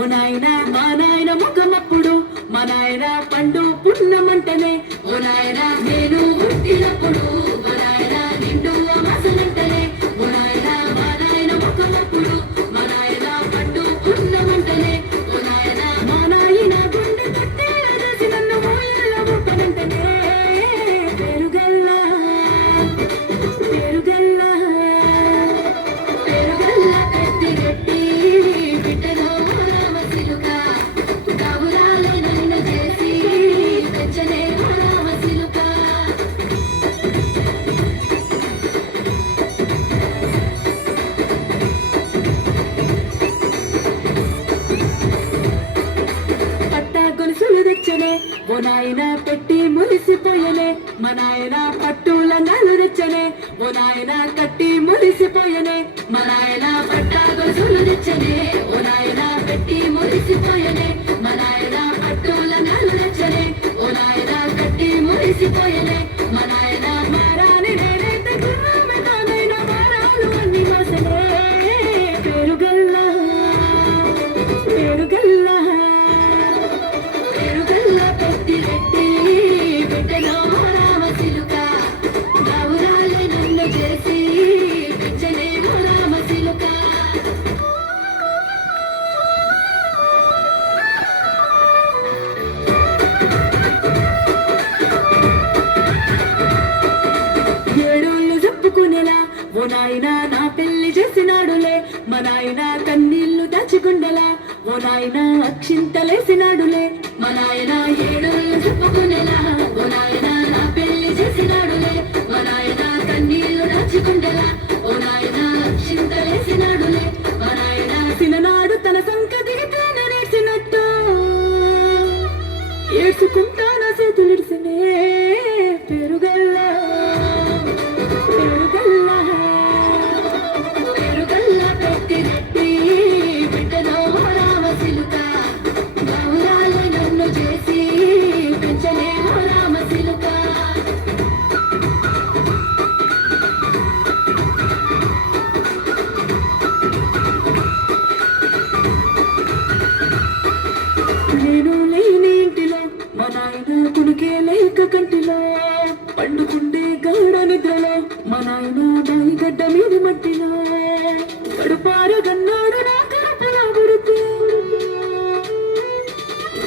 ఓ నాయన మా నాయన ముఖమప్పుడు మా నాయన పండు పున్నమంటనే ఓ నాయన నేను పుట్టినప్పుడు మా నాయన నిండు అమాసనంటనే ఓ నాయన మా నాయన ముఖమప్పుడు మా నాయన పండు పున్నమంటనే ఓ నాయన మా నాయన గుండె కొట్టేసి నన్ను మోయల ముట్టనంటనే పెరుగల్లా పెరుగల్లా పెరుగల్లా కత్తి గట్టి ఓ నాయన పెట్టి మురిసిపోయనే మా నాయన పట్టుల నాలు తెచ్చనే ఓ నాయన కట్టి మురిసిపోయనే మా నాయన పట్ట గొలుసులు తెచ్చనే ఓ నాయన పెట్టి మురిసిపోయనే మా నాయన పట్టుల నాలు తెచ్చనే ఓ నాయన కట్టి మురిసిపోయనే మా నాయన మారాని నేనైతే గుర్రమెతానైనా మారాలు అన్ని మోసనే పెరుగల్లా పెరుగల్లా ఓ నాయన నా పెళ్లి చేసినాడులే మా నాయన కన్నీళ్లు దాచుకుండలా ఓ నాయన అక్షింతలేసినాడులే మా నాయన ఏడోళ్ళు చెప్పుకునేలా ఓ నాయన నా పెళ్లి చేసినాడులే మా నాయన కన్నీళ్లు దాచుకుండలా ఓ నాయన అక్షింతలేసినాడులే మా నాయన సిననాడు తన సంకతికి తాను నేర్చినట్టు ఏడ్చుకుంటా నా చేతులిడిసినే పెరుగల్లా పెరుగల్లా నేను లేని ఇంటిలో మా నాయన కునికే లేక కంటిలో పండుకుండే గాఢ నిద్రలో మా నాయన బాయి గడ్డ మీది మట్టిలో కడుపారగన్నాడు నా కడుపులో గుడితే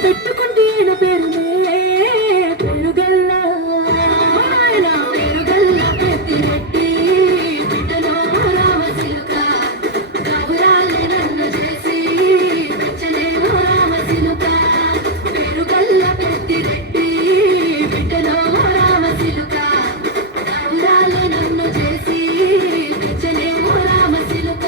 పెట్టుకుంటే పేరునే పెరుగల్లా పెరుగల్లా పెట్టి పెట్టి బిడ్డలో రామసిలుక కబురాలి నన్ను చేసి పెచ్చనే రామసిలుక పెరుగల్లా పెట్టి పెట్టి బిడ్డలో రామసిలుక కబురాలి నన్ను చేసి పెచ్చనే రామసిలుక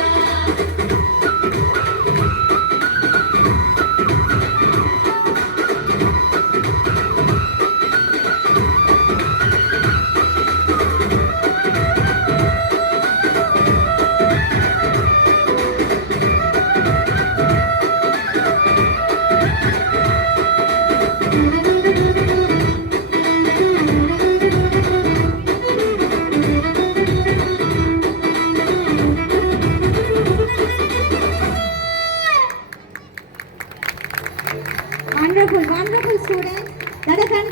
Wonderful, wonderful students. That is fantastic.